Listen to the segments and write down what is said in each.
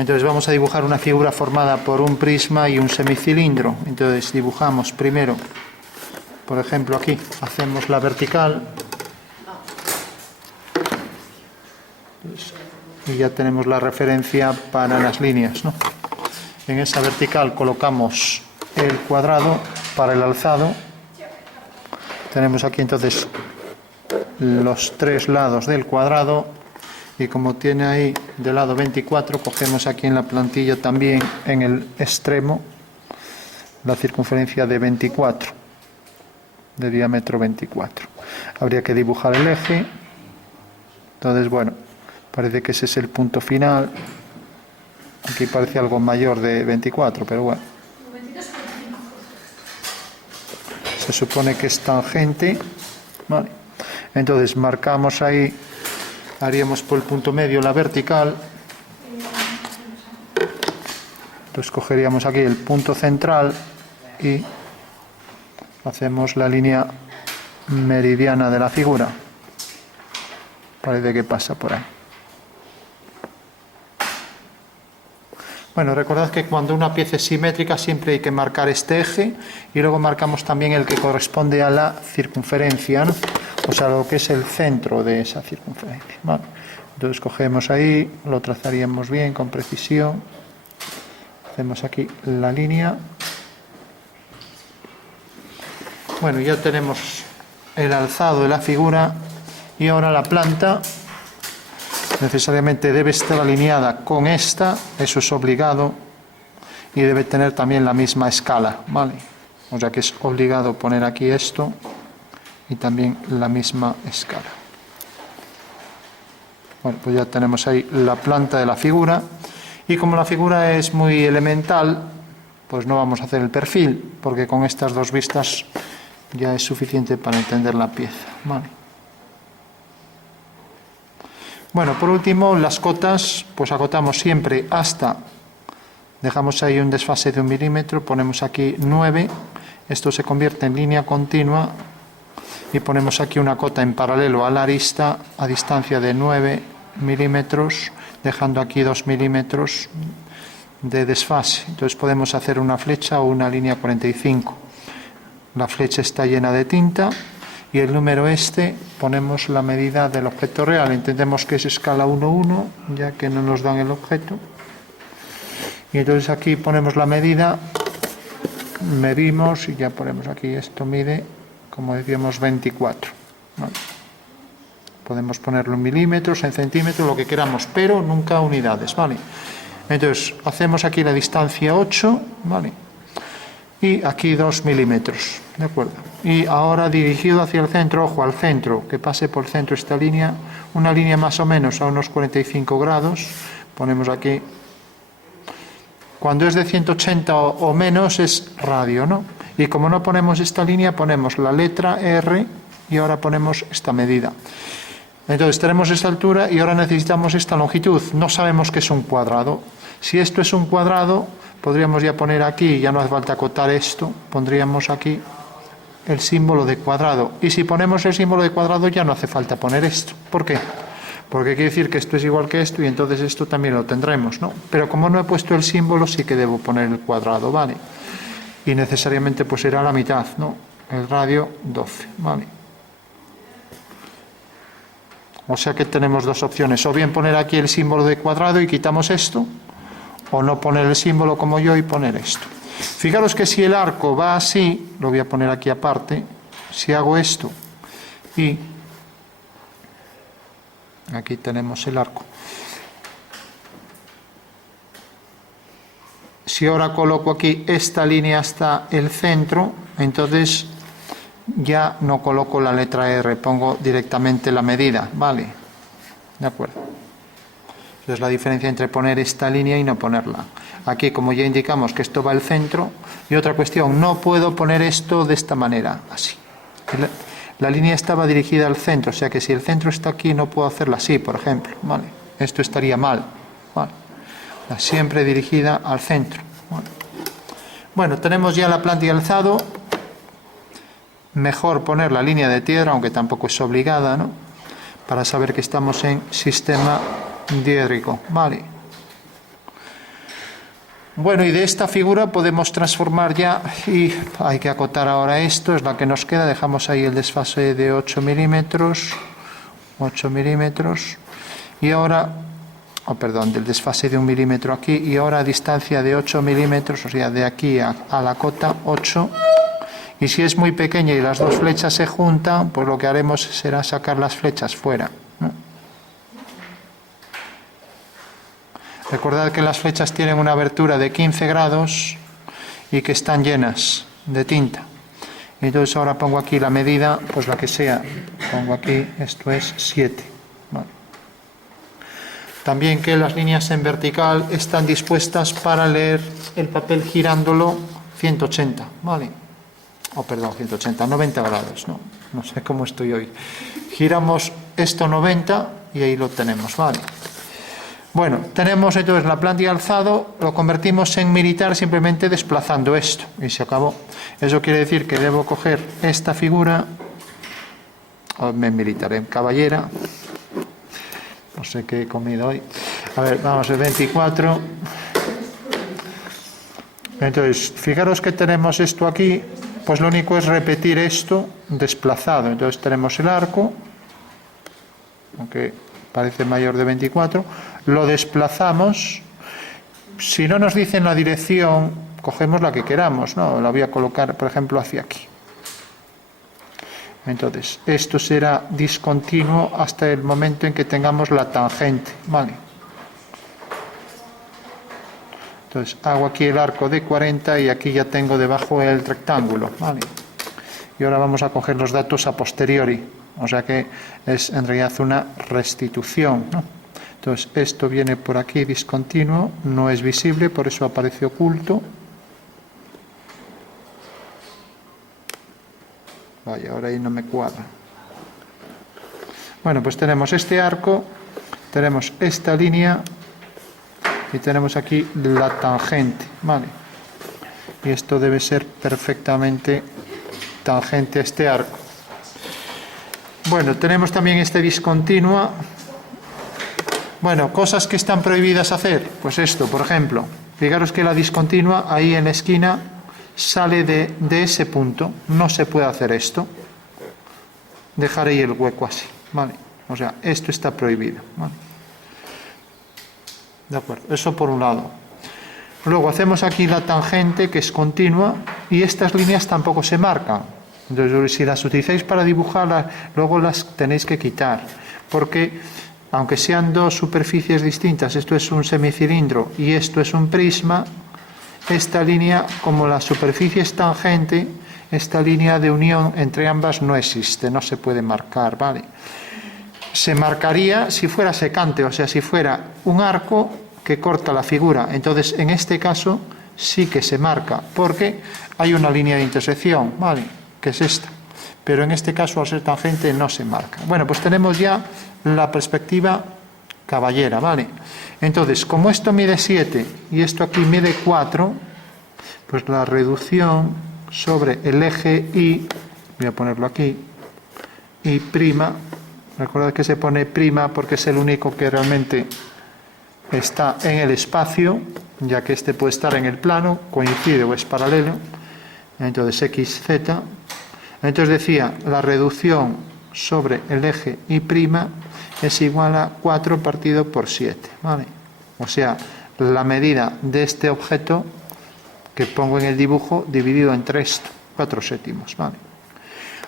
Entonces vamos a dibujar una figura formada por un prisma y un semicilindro. Entonces dibujamos primero, por ejemplo aquí, hacemos la vertical. Y ya tenemos la referencia para las líneas, ¿no? En esa vertical colocamos el cuadrado para el alzado. Tenemos aquí entonces los tres lados del cuadrado, y como tiene ahí de lado 24, cogemos aquí en la plantilla también en el extremo la circunferencia de 24, de diámetro 24. Habría que dibujar el eje. Entonces, bueno, parece que ese es el punto final. Aquí parece algo mayor de 24, pero bueno. Se supone que es tangente. Vale. Entonces marcamos ahí, haríamos por el punto medio la vertical. Entonces cogeríamos aquí el punto central y hacemos la línea meridiana de la figura. Parece que pasa por ahí. Bueno, recordad que cuando una pieza es simétrica siempre hay que marcar este eje y luego marcamos también el que corresponde a la circunferencia, ¿no? O sea, lo que es el centro de esa circunferencia. Vale. Entonces cogemos ahí, lo trazaríamos bien, con precisión. Hacemos aquí la línea. Bueno, ya tenemos el alzado de la figura y ahora la planta necesariamente debe estar alineada con esta, eso es obligado, y debe tener también la misma escala, ¿vale? O sea que es obligado poner aquí esto y también la misma escala. Bueno, pues ya tenemos ahí la planta de la figura, y como la figura es muy elemental, pues no vamos a hacer el perfil, porque con estas dos vistas ya es suficiente para entender la pieza, ¿vale? Bueno, por último, las cotas, pues acotamos siempre hasta, dejamos ahí un desfase de 1 milímetro, ponemos aquí 9, esto se convierte en línea continua, y ponemos aquí una cota en paralelo a la arista a distancia de 9 milímetros, dejando aquí 2 milímetros de desfase. Entonces podemos hacer una flecha o una línea 45. La flecha está llena de tinta. Y el número ponemos la medida del objeto real. Entendemos que es escala 1:1, ya que no nos dan el objeto. Y entonces aquí ponemos la medida, medimos y ya ponemos aquí, esto mide, como decíamos, 24. ¿Vale? Podemos ponerlo en milímetros, en centímetros, lo que queramos, pero nunca unidades, ¿vale? Entonces, hacemos aquí la distancia 8, ¿vale? Y aquí 2 milímetros, ¿de acuerdo? Y ahora dirigido hacia el centro, ojo al centro, que pase por el centro esta línea, una línea más o menos a unos 45 grados, ponemos aquí, cuando es de 180 o menos es radio, ¿no? Y como no ponemos esta línea, ponemos la letra R y ahora ponemos esta medida. Entonces tenemos esta altura y ahora necesitamos esta longitud, no sabemos que es un cuadrado. Si esto es un cuadrado, podríamos ya poner aquí, ya no hace falta acotar esto, pondríamos aquí el símbolo de cuadrado. Y si ponemos el símbolo de cuadrado ya no hace falta poner esto. ¿Por qué? Porque quiere decir que esto es igual que esto y entonces esto también lo tendremos, ¿no? Pero como no he puesto el símbolo, sí que debo poner el cuadrado, ¿vale? Y necesariamente pues será la mitad, ¿no? El radio 12, ¿vale? O sea que tenemos dos opciones, o bien poner aquí el símbolo de cuadrado y quitamos esto, o no poner el símbolo como yo y poner esto. Fijaros que si el arco va así, lo voy a poner aquí aparte, si hago esto y aquí tenemos el arco. Si ahora coloco aquí esta línea hasta el centro, entonces ya no coloco la letra R, pongo directamente la medida, ¿vale? De acuerdo. Es la diferencia entre poner esta línea y no ponerla. Aquí, como ya indicamos que esto va al centro, y otra cuestión, no puedo poner esto de esta manera, así. La línea estaba dirigida al centro, o sea que si el centro está aquí no puedo hacerla así, por ejemplo, ¿vale? Esto estaría mal, ¿vale? Siempre dirigida al centro, ¿vale? Bueno, tenemos ya la planta y alzado. Mejor poner la línea de tierra, aunque tampoco es obligada, ¿no? Para saber que estamos en sistema diédrico, ¿vale? Bueno, y de esta figura podemos transformar ya, y hay que acotar ahora esto, es la que nos queda, dejamos ahí el desfase de 8 milímetros, y ahora, perdón, del desfase de 1 milímetro aquí, y ahora a distancia de 8 milímetros, o sea, de aquí a la cota 8, y si es muy pequeña y las dos flechas se juntan, pues lo que haremos será sacar las flechas fuera, ¿no? Recordad que las flechas tienen una abertura de 15 grados y que están llenas de tinta. Entonces ahora pongo aquí la medida, pues la que sea. Pongo aquí, esto es 7. Vale. También que las líneas en vertical están dispuestas para leer el papel girándolo 180, ¿vale? Perdón, 180, 90 grados, no sé cómo estoy hoy. Giramos esto 90 y ahí lo tenemos, ¿vale? Bueno, tenemos entonces la planta y alzado, lo convertimos en militar simplemente desplazando esto, y se acabó. Eso quiere decir que debo coger esta figura, en militar, en caballera, no sé qué he comido hoy. A ver, vamos, el 24. Entonces, fijaros que tenemos esto aquí, pues lo único es repetir esto desplazado. Entonces tenemos el arco, aunque parece mayor de 24, lo desplazamos. Si no nos dicen la dirección, cogemos la que queramos, ¿no? La voy a colocar, por ejemplo, hacia aquí. Entonces, esto será discontinuo hasta el momento en que tengamos la tangente, ¿vale? Entonces, hago aquí el arco de 40 y aquí ya tengo debajo el rectángulo, ¿vale? Y ahora vamos a coger los datos a posteriori, o sea que es en realidad una restitución, ¿no? Entonces, esto viene por aquí discontinuo, no es visible, por eso aparece oculto. Vaya, ahora ahí no me cuadra. Bueno, pues tenemos este arco, tenemos esta línea y tenemos aquí la tangente, ¿vale? Y esto debe ser perfectamente tangente a este arco. Bueno, tenemos también este discontinua. Bueno, cosas que están prohibidas hacer, pues esto, por ejemplo, fijaros que la discontinua ahí en la esquina sale de ese punto, no se puede hacer esto, dejar ahí el hueco así, ¿vale? O sea, esto está prohibido, ¿vale? De acuerdo, eso por un lado. Luego hacemos aquí la tangente que es continua y estas líneas tampoco se marcan. Entonces, si las utilizáis para dibujarlas, luego las tenéis que quitar, porque aunque sean dos superficies distintas, esto es un semicilindro y esto es un prisma, esta línea, como la superficie es tangente, esta línea de unión entre ambas no existe, no se puede marcar, ¿vale? Se marcaría si fuera secante, o sea, si fuera un arco que corta la figura. Entonces, en este caso sí que se marca, porque hay una línea de intersección, ¿vale? Que es esta. Pero en este caso, al ser tangente, no se marca. Bueno, pues tenemos ya la perspectiva caballera, ¿vale? Entonces, como esto mide 7 y esto aquí mide 4, pues la reducción sobre el eje Y, voy a ponerlo aquí, Y', recordad que se pone prima porque es el único que realmente está en el espacio, ya que este puede estar en el plano, coincide o es paralelo. Entonces XZ, entonces decía, la reducción sobre el eje Y' es igual a 4 partido por 7, ¿vale? O sea, la medida de este objeto que pongo en el dibujo dividido entre esto, 4 séptimos, ¿vale?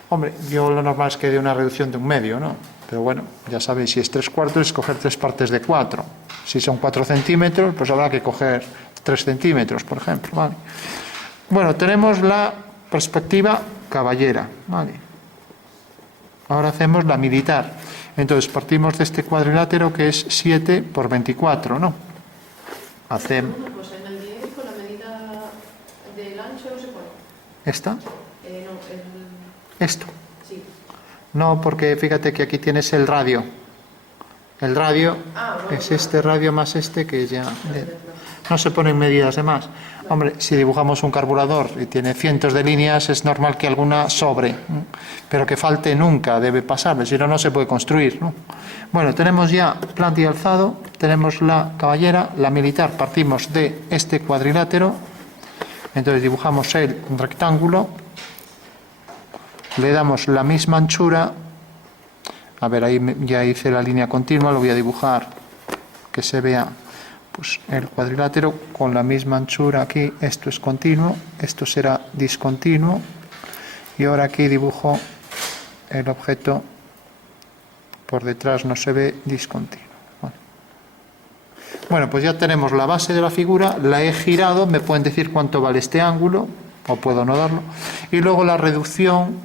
Hombre, yo lo normal es que dé una reducción de 1/2, ¿no? Pero bueno, ya sabéis, si es 3/4 es coger 3 partes de 4. Si son 4 centímetros, pues habrá que coger 3 centímetros, por ejemplo, ¿vale? Bueno, tenemos la perspectiva caballera, ¿vale? Ahora hacemos la militar. Entonces partimos de este cuadrilátero que es 7 por 24, ¿no? Hacemos... Una cosa, en el dibujo la medida del ancho no se pone. ¿Esta? No, Esto. sí. No, porque fíjate que aquí tienes el radio. El radio Ah, bueno, es este radio más este que ya... No se ponen medidas de más. Hombre, si dibujamos un carburador y tiene cientos de líneas, es normal que alguna sobre, pero que falte nunca debe pasar, si no, no se puede construir, ¿no? Bueno, tenemos ya planta y alzado, tenemos la caballera, la militar, partimos de este cuadrilátero, entonces dibujamos el rectángulo, le damos la misma anchura, a ver, ahí ya hice la línea continua, lo voy a dibujar que se vea pues el cuadrilátero con la misma anchura aquí, esto es continuo, esto será discontinuo, y ahora aquí dibujo el objeto, por detrás no se ve, discontinuo. Bueno, pues ya tenemos la base de la figura, la he girado, me pueden decir cuánto vale este ángulo, o puedo no darlo, y luego la reducción,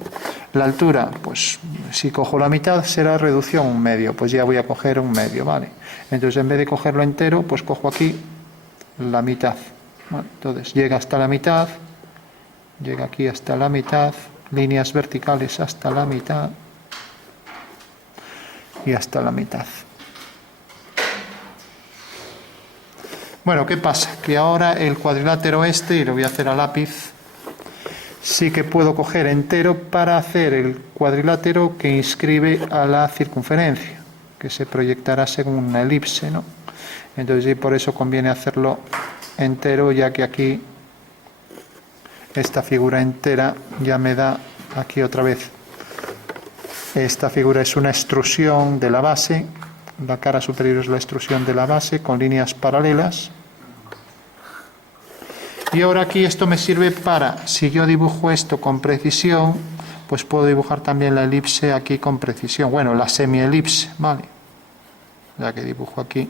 la altura, pues si cojo la mitad será reducción 1/2, pues ya voy a coger 1/2, ¿vale? Entonces en vez de cogerlo entero, pues cojo aquí la mitad. Bueno, entonces llega hasta la mitad, llega aquí hasta la mitad, líneas verticales hasta la mitad y hasta la mitad. Bueno, ¿qué pasa? Que ahora el cuadrilátero este, y lo voy a hacer a lápiz, sí que puedo coger entero para hacer el cuadrilátero que inscribe a la circunferencia, que se proyectará según una elipse, ¿no? Entonces, y por eso conviene hacerlo entero, ya que aquí esta figura entera ya me da aquí otra vez. Esta figura es una extrusión de la base, la cara superior es la extrusión de la base con líneas paralelas. Y ahora aquí esto me sirve para, si yo dibujo esto con precisión, pues puedo dibujar también la elipse aquí con precisión. Bueno, la semielipse, ¿vale? Ya que dibujo aquí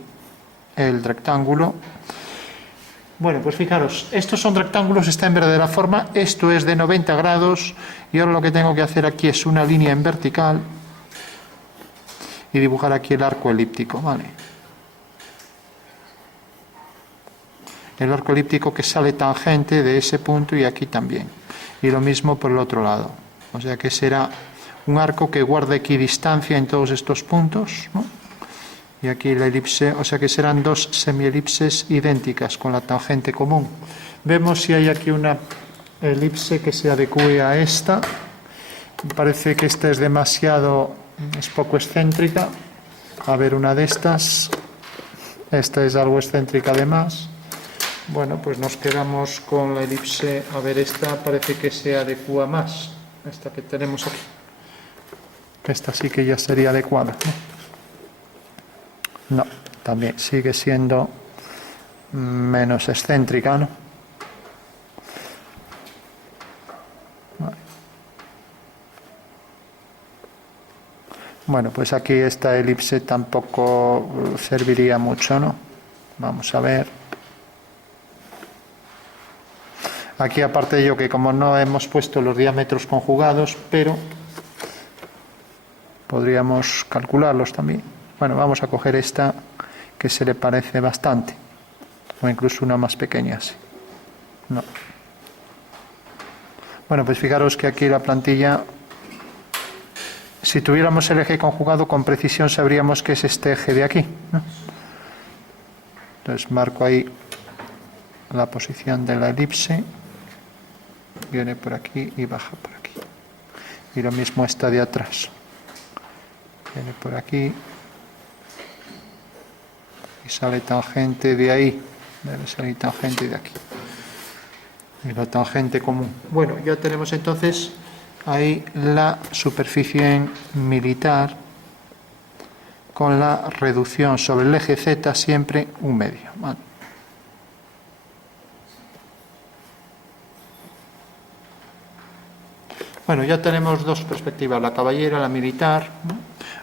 el rectángulo. Bueno, pues fijaros, estos son rectángulos, está en verdadera forma, esto es de 90 grados, y ahora lo que tengo que hacer aquí es una línea en vertical y dibujar aquí el arco elíptico, ¿vale? El arco elíptico que sale tangente de ese punto y aquí también. Y lo mismo por el otro lado. O sea que será un arco que guarda equidistancia en todos estos puntos, ¿no? Y aquí la elipse, o sea que serán dos semielipses idénticas con la tangente común. Vemos si hay aquí una elipse que se adecue a esta. Parece que esta es poco excéntrica. A ver, una de estas. Esta es algo excéntrica además. Bueno, pues nos quedamos con la elipse. A ver, esta parece que se adecua más. Esta que tenemos aquí. Esta sí que ya sería adecuada, ¿no? No, también sigue siendo menos excéntrica, ¿no? Vale. Bueno, pues aquí esta elipse tampoco serviría mucho, ¿no? Vamos a ver. Aquí aparte de ello que como no hemos puesto los diámetros conjugados, pero podríamos calcularlos también. Bueno, vamos a coger esta que se le parece bastante, o incluso una más pequeña así. No. Bueno, pues fijaros que aquí la plantilla, si tuviéramos el eje conjugado con precisión sabríamos que es este eje de aquí, ¿no? Entonces marco ahí la posición de la elipse, viene por aquí y baja por aquí. Y lo mismo esta de atrás, viene por aquí y sale tangente de ahí, debe salir tangente de aquí. Y la tangente común. Bueno, ya tenemos entonces ahí la superficie militar con la reducción sobre el eje Z siempre 1/2. ¿Vale? Bueno, ya tenemos dos perspectivas, la caballera, la militar, ¿no?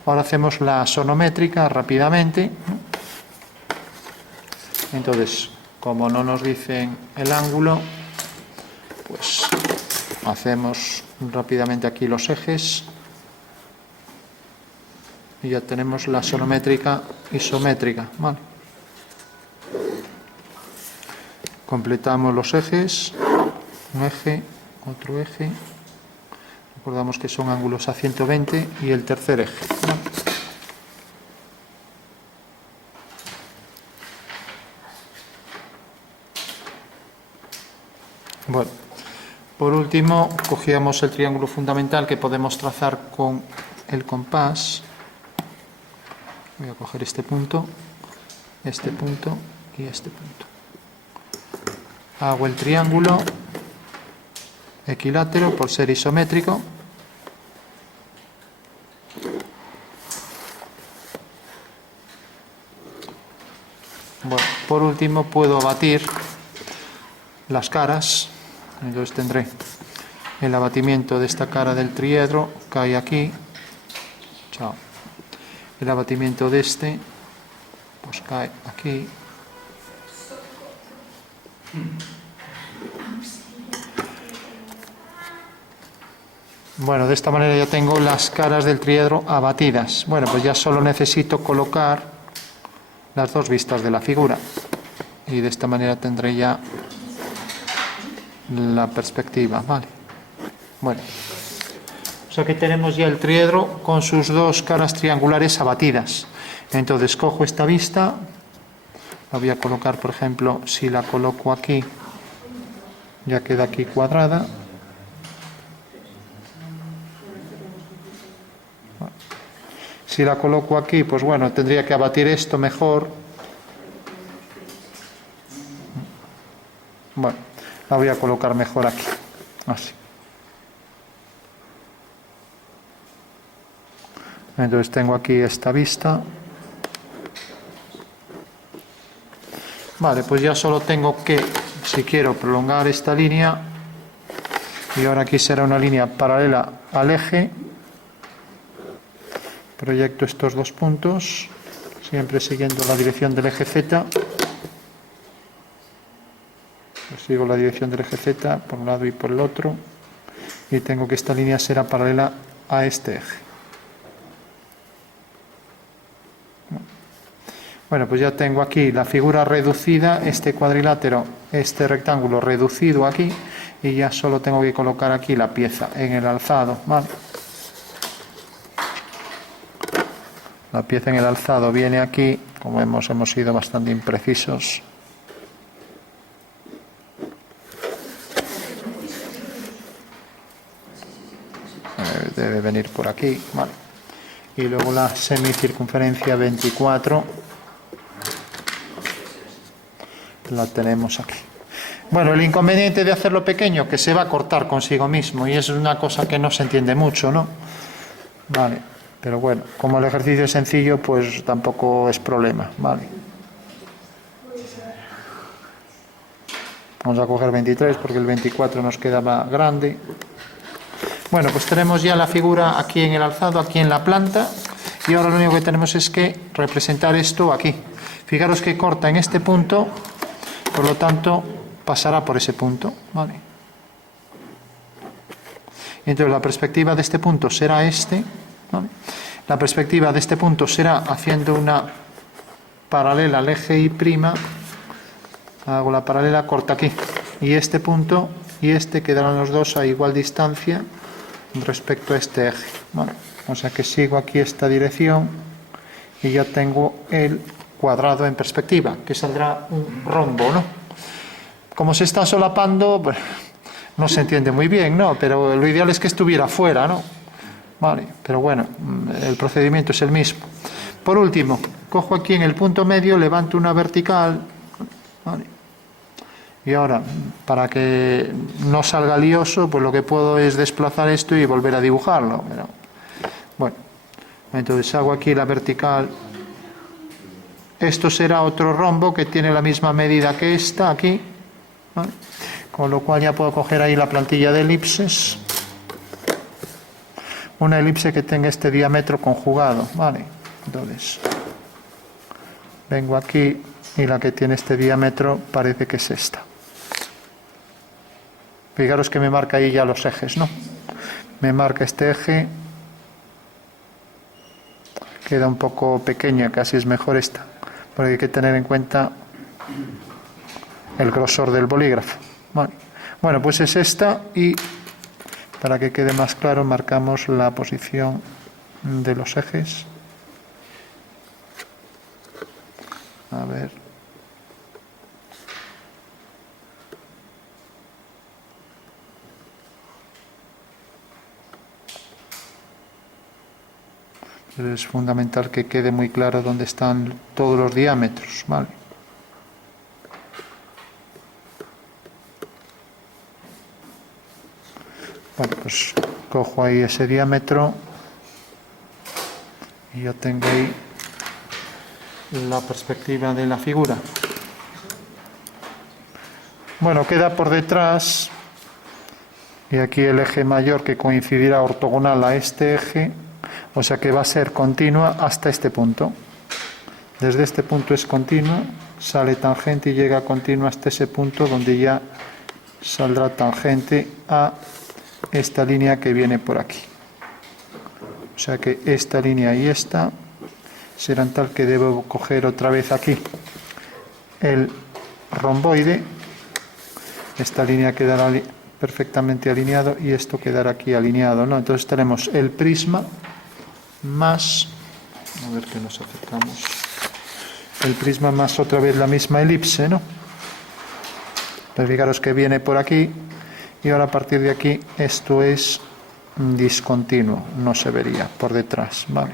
Ahora hacemos la sonométrica rápidamente, ¿no? Entonces, como no nos dicen el ángulo, pues hacemos rápidamente aquí los ejes y ya tenemos la sonométrica isométrica, ¿vale? Completamos los ejes, un eje, otro eje, recordamos que son ángulos a 120 y el tercer eje, ¿no? Bueno, por último, cogíamos el triángulo fundamental que podemos trazar con el compás. Voy a coger este punto y este punto. Hago el triángulo equilátero por ser isométrico. Bueno, por último puedo abatir las caras, entonces tendré el abatimiento de esta cara del triedro, cae aquí, chao. El abatimiento de este, pues cae aquí. Bueno, de esta manera ya tengo las caras del triedro abatidas. Bueno, pues ya solo necesito colocar las dos vistas de la figura y de esta manera tendré ya la perspectiva, ¿vale? Bueno, o sea que tenemos ya el triedro con sus dos caras triangulares abatidas. Entonces cojo esta vista, la voy a colocar, por ejemplo, si la coloco aquí, ya queda aquí cuadrada. Si la coloco aquí, pues bueno, tendría que abatir esto mejor. Bueno, la voy a colocar mejor aquí, así. Entonces tengo aquí esta vista. Vale, pues ya solo tengo que, si quiero prolongar esta línea, y ahora aquí será una línea paralela al eje, proyecto estos dos puntos, siempre siguiendo la dirección del eje Z. Sigo la dirección del eje Z por un lado y por el otro, y tengo que esta línea será paralela a este eje. Bueno, pues ya tengo aquí la figura reducida, este cuadrilátero, este rectángulo reducido aquí, y ya solo tengo que colocar aquí la pieza en el alzado, ¿vale? La pieza en el alzado viene aquí, como hemos sido bastante imprecisos. Debe venir por aquí, ¿vale? Y luego la semicircunferencia 24 la tenemos aquí. Bueno, el inconveniente de hacerlo pequeño, que se va a cortar consigo mismo, y es una cosa que no se entiende mucho, ¿no? Vale, pero bueno, como el ejercicio es sencillo, pues tampoco es problema, ¿vale? Vamos a coger 23 porque el 24 nos quedaba grande. Bueno, pues tenemos ya la figura aquí en el alzado, aquí en la planta, y ahora lo único que tenemos es que representar esto aquí. Fijaros que corta en este punto, por lo tanto pasará por ese punto, ¿vale? Y entonces la perspectiva de este punto será este, ¿vale? La perspectiva de este punto será haciendo una paralela al eje Y', hago la paralela, corta aquí, y este punto y este quedarán los dos a igual distancia respecto a este eje, ¿vale? O sea que sigo aquí esta dirección y ya tengo el cuadrado en perspectiva, que saldrá un rombo, ¿no? Como se está solapando, pues, no se entiende muy bien, ¿no? Pero lo ideal es que estuviera fuera, ¿no? Vale, pero bueno, el procedimiento es el mismo. Por último, cojo aquí en el punto medio, levanto una vertical, ¿vale? Y ahora, para que no salga lioso, pues lo que puedo es desplazar esto y volver a dibujarlo. Pero, bueno, entonces hago aquí la vertical. Esto será otro rombo que tiene la misma medida que esta aquí, ¿vale? Con lo cual ya puedo coger ahí la plantilla de elipses. Una elipse que tenga este diámetro conjugado, ¿vale? Entonces, vengo aquí y la que tiene este diámetro parece que es esta. Fijaros que me marca ahí ya los ejes, ¿no? Me marca este eje. Queda un poco pequeña, casi es mejor esta, porque hay que tener en cuenta el grosor del bolígrafo. Vale. Bueno, pues es esta, y para que quede más claro marcamos la posición de los ejes. A ver. Pero es fundamental que quede muy claro dónde están todos los diámetros, ¿vale? Bueno, pues cojo ahí ese diámetro y ya tengo ahí la perspectiva de la figura. Bueno, queda por detrás, y aquí el eje mayor que coincidirá ortogonal a este eje, o sea que va a ser continua hasta este punto. Desde este punto es continua, sale tangente y llega continua hasta ese punto donde ya saldrá tangente a esta línea que viene por aquí. O sea que esta línea y esta serán tal que debo coger otra vez aquí el romboide. Esta línea quedará perfectamente alineado y esto quedará aquí alineado, ¿no? Entonces tenemos el prisma más, a ver que nos acercamos, el prisma más otra vez la misma elipse, ¿no? Entonces fijaros que viene por aquí y ahora a partir de aquí esto es discontinuo, no se vería por detrás, ¿vale?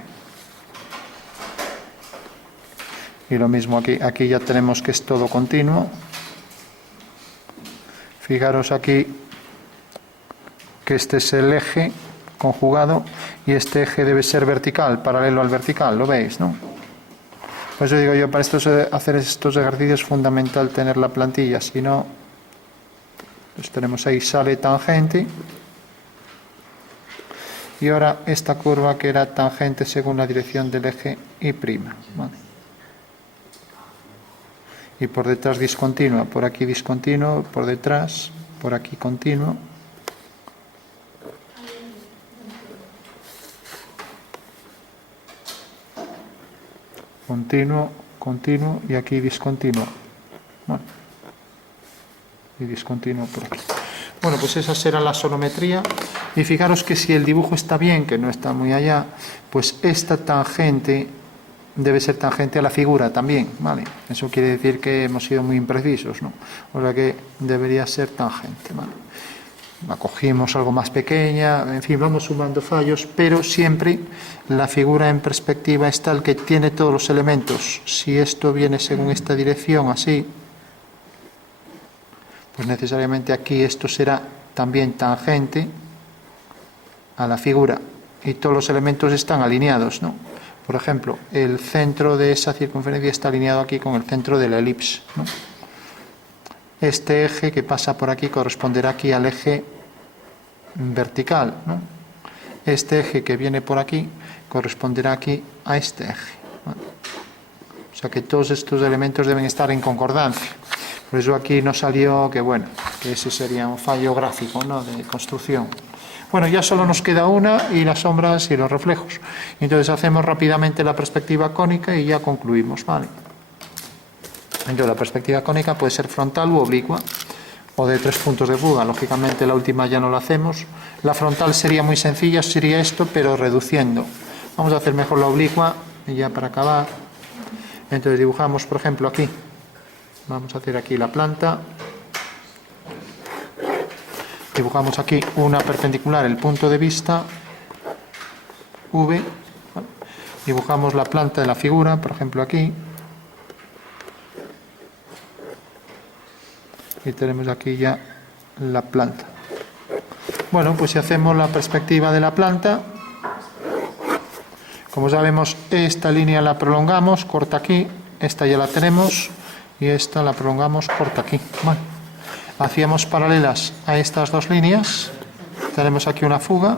Y lo mismo aquí, aquí ya tenemos que es todo continuo. Fijaros aquí que este es el eje conjugado y este eje debe ser vertical, paralelo al vertical, ¿lo veis, no? Por eso digo yo, para hacer estos ejercicios es fundamental tener la plantilla, si no, pues tenemos ahí sale tangente y ahora esta curva que era tangente según la dirección del eje y prima, ¿vale? Y por detrás discontinua, por aquí discontinuo, por detrás, por aquí continuo. Continuo, continuo y aquí discontinuo. Bueno, y discontinuo por aquí. Bueno, pues esa será la sonometría. Y fijaros que si el dibujo está bien, que no está muy allá, pues esta tangente debe ser tangente a la figura también, ¿vale? Eso quiere decir que hemos sido muy imprecisos, ¿no? O sea que debería ser tangente, ¿vale? La cogimos algo más pequeña, en fin, vamos sumando fallos, pero siempre la figura en perspectiva es tal que tiene todos los elementos. Si esto viene según esta dirección, así, pues necesariamente aquí esto será también tangente a la figura y todos los elementos están alineados, ¿no? Por ejemplo, el centro de esa circunferencia está alineado aquí con el centro de la elipse, ¿no? Este eje que pasa por aquí corresponderá aquí al eje vertical, ¿no? Este eje que viene por aquí corresponderá aquí a este eje, ¿no? O sea que todos estos elementos deben estar en concordancia. Por eso aquí nos salió que, bueno, que ese sería un fallo gráfico, ¿no?, de construcción. Bueno, ya solo nos queda una y las sombras y los reflejos. Entonces hacemos rápidamente la perspectiva cónica y ya concluimos, ¿vale? Entonces la perspectiva cónica puede ser frontal u oblicua o de 3 puntos de fuga. Lógicamente la última ya no la hacemos. La frontal sería muy sencilla, sería esto, pero reduciendo. Vamos a hacer mejor la oblicua y ya para acabar. Entonces dibujamos, por ejemplo, aquí. Vamos a hacer aquí la planta. Dibujamos aquí una perpendicular, el punto de vista V. Dibujamos la planta de la figura, por ejemplo aquí. Y tenemos aquí ya la planta. Bueno, pues si hacemos la perspectiva de la planta, como sabemos, esta línea la prolongamos, corta aquí, esta ya la tenemos, y esta la prolongamos, corta aquí. Bueno. Hacíamos paralelas a estas dos líneas, tenemos aquí una fuga,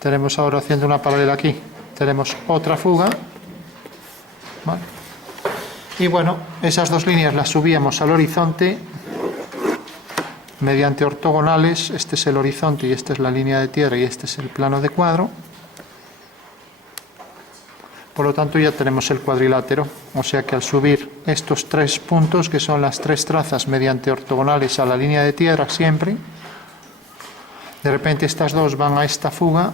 tenemos ahora haciendo una paralela aquí, tenemos otra fuga, ¿vale? Y bueno, esas dos líneas las subíamos al horizonte mediante ortogonales. Este es el horizonte y esta es la línea de tierra y este es el plano de cuadro. Por lo tanto ya tenemos el cuadrilátero, o sea que al subir estos 3 puntos, que son las 3 trazas mediante ortogonales a la línea de tierra siempre, de repente estas dos van a esta fuga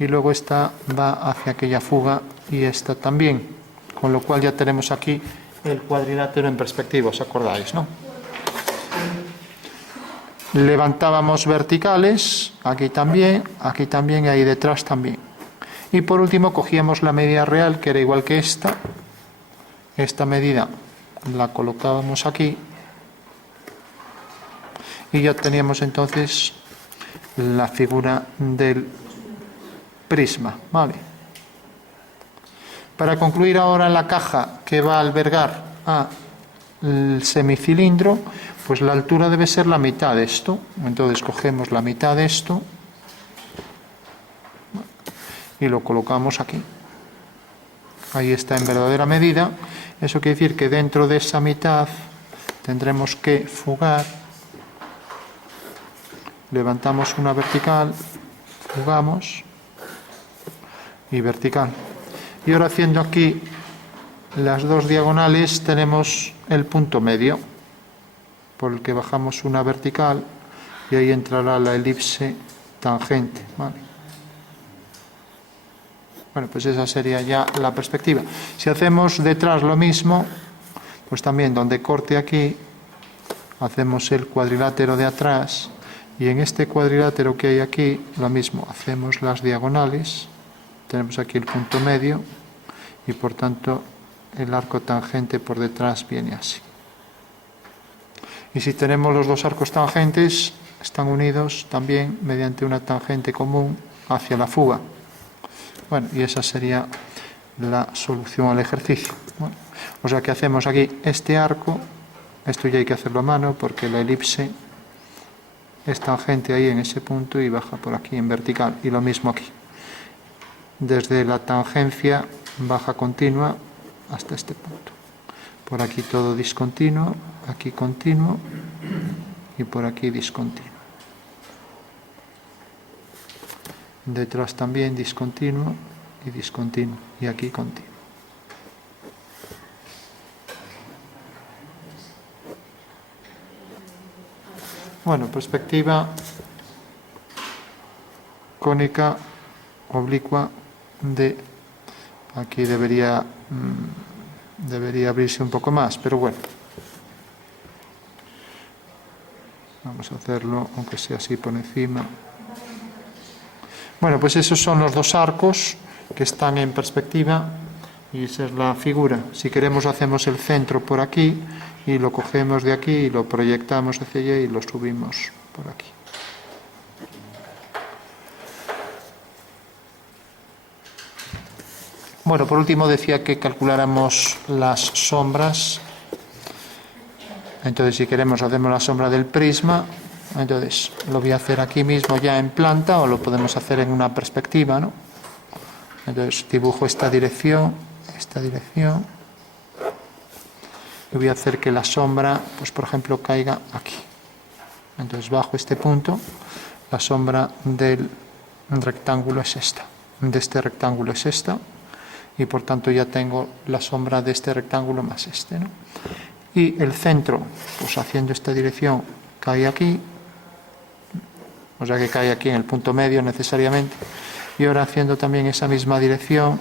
y luego esta va hacia aquella fuga y esta también, con lo cual ya tenemos aquí el cuadrilátero en perspectiva, ¿os acordáis, no? levantábamos verticales, aquí también, y ahí detrás también. Y por último cogíamos la medida real, que era igual que esta medida la colocábamos aquí, y ya teníamos entonces la figura del prisma, ¿vale? Para concluir ahora la caja que va a albergar al semicilindro, pues la altura debe ser la mitad de esto. Entonces cogemos la mitad de esto y lo colocamos aquí. Ahí está en verdadera medida. Eso quiere decir que dentro de esa mitad tendremos que fugar. Levantamos una vertical, fugamos y vertical. Y ahora haciendo aquí las dos diagonales tenemos el punto medio por el que bajamos una vertical y ahí entrará la elipse tangente, ¿vale? Bueno, pues esa sería ya la perspectiva. Si hacemos detrás lo mismo, pues también donde corte aquí hacemos el cuadrilátero de atrás y en este cuadrilátero que hay aquí lo mismo, hacemos las diagonales. Tenemos aquí el punto medio y por tanto el arco tangente por detrás viene así. Y si tenemos los dos arcos tangentes, están unidos también mediante una tangente común hacia la fuga. Bueno, y esa sería la solución al ejercicio. Bueno, o sea que hacemos aquí este arco, esto ya hay que hacerlo a mano porque la elipse es tangente ahí en ese punto y baja por aquí en vertical, y lo mismo aquí. Desde la tangencia baja continua hasta este punto. Por aquí todo discontinuo, aquí continuo y por aquí discontinuo. Detrás también discontinuo y discontinuo y aquí continuo. Bueno, perspectiva cónica oblicua de aquí debería abrirse un poco más, pero bueno, vamos a hacerlo aunque sea así por encima. Bueno, pues esos son los dos arcos que están en perspectiva y esa es la figura. Si queremos hacemos el centro por aquí y lo cogemos de aquí y lo proyectamos hacia allá y lo subimos por aquí. Bueno, por último decía que calculáramos las sombras. Entonces, si queremos, hacemos la sombra del prisma. Entonces, lo voy a hacer aquí mismo ya en planta o lo podemos hacer en una perspectiva, ¿no? Entonces, dibujo esta dirección. Y voy a hacer que la sombra, pues por ejemplo, caiga aquí. Entonces, bajo este punto, la sombra del rectángulo es esta. De este rectángulo es esta. Y por tanto ya tengo la sombra de este rectángulo más este, ¿no? Y el centro, pues haciendo esta dirección, cae aquí, o sea que cae aquí en el punto medio necesariamente, y ahora haciendo también esa misma dirección,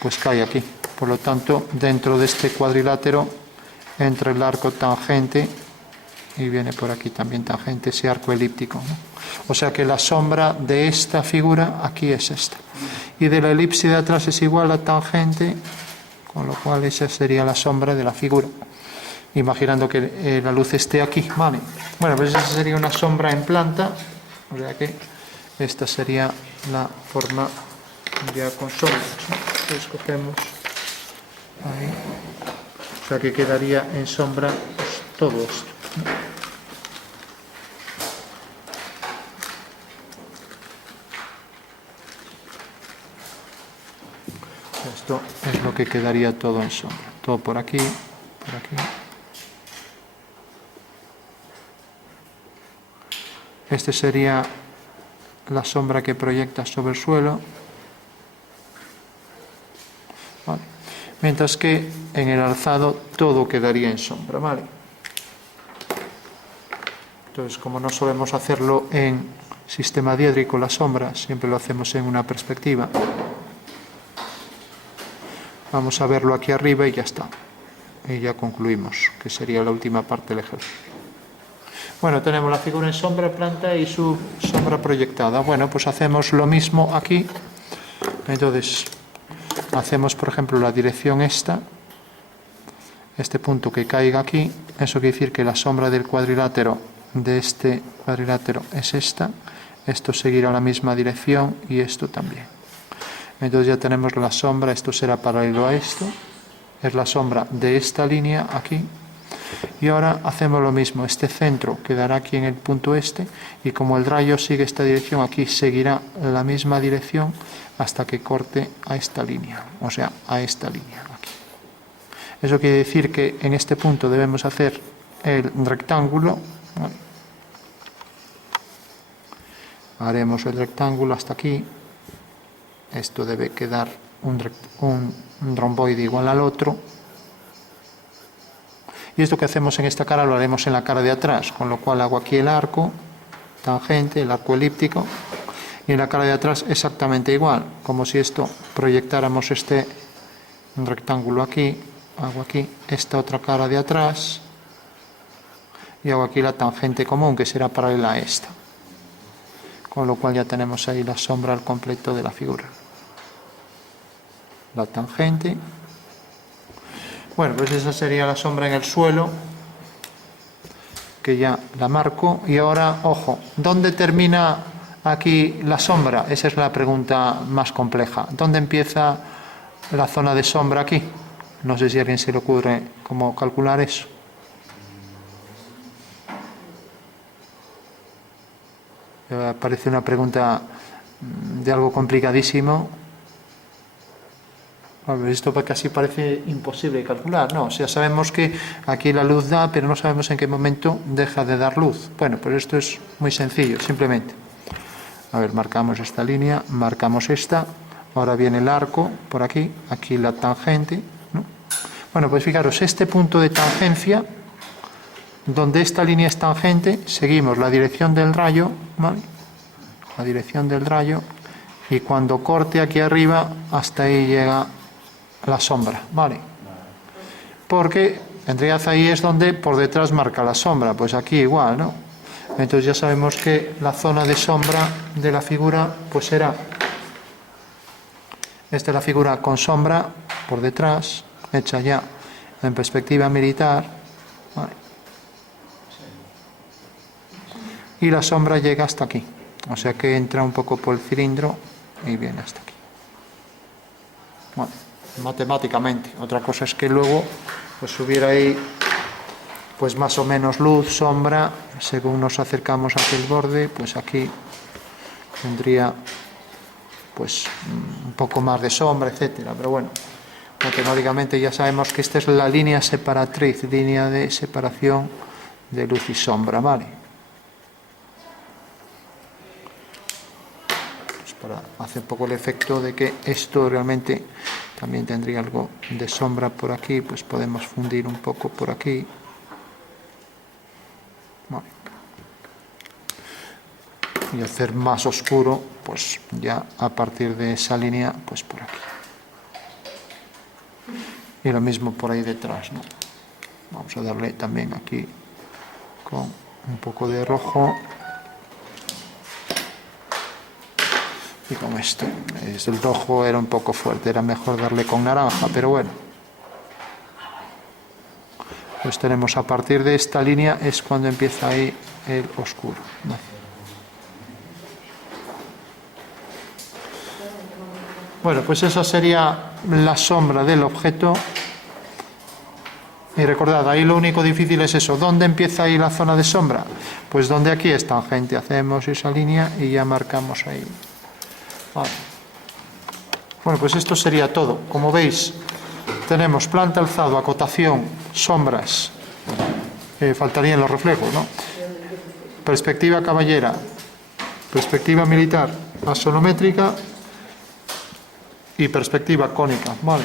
pues cae aquí. Por lo tanto, dentro de este cuadrilátero entra el arco tangente y viene por aquí también tangente ese arco elíptico, ¿no? O sea que la sombra de esta figura aquí es esta. Y de la elipse de atrás es igual a tangente, con lo cual esa sería la sombra de la figura. Imaginando que la luz esté aquí, ¿vale? Bueno, pues esa sería una sombra en planta, o sea que esta sería la forma ya con sombras, ¿no? Entonces cogemos ahí, o sea que quedaría en sombra pues, todo esto, ¿no? Esto es lo que quedaría todo en sombra. Todo por aquí, por aquí. Este sería la sombra que proyecta sobre el suelo. Vale. Mientras que en el alzado todo quedaría en sombra, ¿vale? Entonces, como no solemos hacerlo en sistema diédrico la sombra, siempre lo hacemos en una perspectiva. Vamos a verlo aquí arriba y ya está. Y ya concluimos, que sería la última parte del ejercicio. Bueno, tenemos la figura en sombra, planta y su sombra proyectada. Bueno, pues hacemos lo mismo aquí. Entonces, hacemos, por ejemplo, la dirección esta. Este punto que caiga aquí, eso quiere decir que la sombra del cuadrilátero, de este cuadrilátero, es esta. Esto seguirá la misma dirección y esto también. Entonces ya tenemos la sombra, esto será paralelo a esto. Es la sombra de esta línea aquí. Y ahora hacemos lo mismo, este centro quedará aquí en el punto este y como el rayo sigue esta dirección, aquí seguirá la misma dirección hasta que corte a esta línea, o sea, a esta línea aquí. Eso quiere decir que en este punto debemos hacer el rectángulo. Haremos el rectángulo hasta aquí. Esto debe quedar un romboide igual al otro. Y esto que hacemos en esta cara lo haremos en la cara de atrás, con lo cual hago aquí el arco tangente, el arco elíptico, y en la cara de atrás exactamente igual, como si esto proyectáramos este rectángulo aquí, hago aquí esta otra cara de atrás, y hago aquí la tangente común, que será paralela a esta. Con lo cual ya tenemos ahí la sombra al completo de la figura. La tangente. Bueno, pues esa sería la sombra en el suelo, que ya la marco. Y ahora, ojo, ¿dónde termina aquí la sombra? Esa es la pregunta más compleja. ¿Dónde empieza la zona de sombra aquí? No sé si a alguien se le ocurre cómo calcular eso. Parece una pregunta de algo complicadísimo. Esto casi parece imposible de calcular, ¿no? O sea, sabemos que aquí la luz da, pero no sabemos en qué momento deja de dar luz. Bueno, pues esto es muy sencillo, simplemente. A ver, marcamos esta línea, marcamos esta, ahora viene el arco por aquí, aquí la tangente, ¿no? Bueno, pues fijaros, este punto de tangencia, donde esta línea es tangente, seguimos la dirección del rayo, ¿vale? La dirección del rayo, y cuando corte aquí arriba, hasta ahí llega la sombra, ¿vale? Porque en realidad ahí es donde por detrás marca la sombra, pues aquí igual, ¿no? Entonces ya sabemos que la zona de sombra de la figura pues será, esta es la figura con sombra por detrás, hecha ya en perspectiva militar, ¿vale? Y la sombra llega hasta aquí, o sea que entra un poco por el cilindro y viene hasta aquí. Bueno, matemáticamente. Otra cosa es que luego pues hubiera ahí pues más o menos luz, sombra, según nos acercamos hacia el borde, pues aquí tendría pues un poco más de sombra, etcétera. Pero bueno, matemáticamente ya sabemos que esta es la línea separatriz, línea de separación de luz y sombra, ¿vale? Pues para hacer un poco el efecto de que esto realmente también tendría algo de sombra por aquí, pues podemos fundir un poco por aquí. Vale. Y hacer más oscuro, pues ya a partir de esa línea, pues por aquí. Y lo mismo por ahí detrás, ¿no? Vamos a darle también aquí con un poco de rojo. Y con esto, el rojo era un poco fuerte, era mejor darle con naranja, pero bueno. Pues tenemos a partir de esta línea es cuando empieza ahí el oscuro, ¿no? Bueno, pues esa sería la sombra del objeto. Y recordad, ahí lo único difícil es eso. ¿Dónde empieza ahí la zona de sombra? Pues donde aquí es tangente. Hacemos esa línea y ya marcamos ahí. Vale. Bueno, pues esto sería todo. Como veis, tenemos planta, alzado, acotación, sombras. Faltarían los reflejos, ¿no? Perspectiva caballera, perspectiva militar, axonométrica y perspectiva cónica. Vale.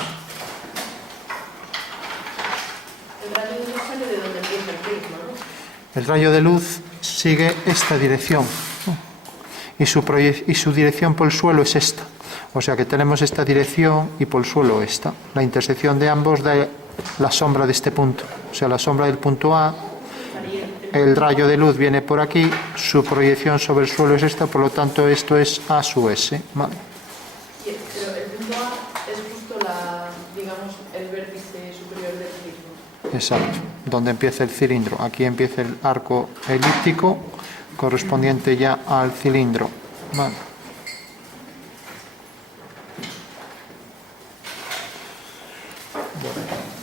El rayo de luz sale de donde empieza el prisma, ¿no? El rayo de luz sigue esta dirección. Y su dirección por el suelo es esta. O sea que tenemos esta dirección y por el suelo esta. La intersección de ambos da la sombra de este punto. O sea, la sombra del punto A. El el rayo de luz viene por aquí, su proyección sobre el suelo es esta, por lo tanto esto es A sub S. ¿Vale? Pero el punto A es justo digamos, el vértice superior del cilindro. Exacto, donde empieza el cilindro. Aquí empieza el arco elíptico correspondiente ya al cilindro. Vale. Bueno.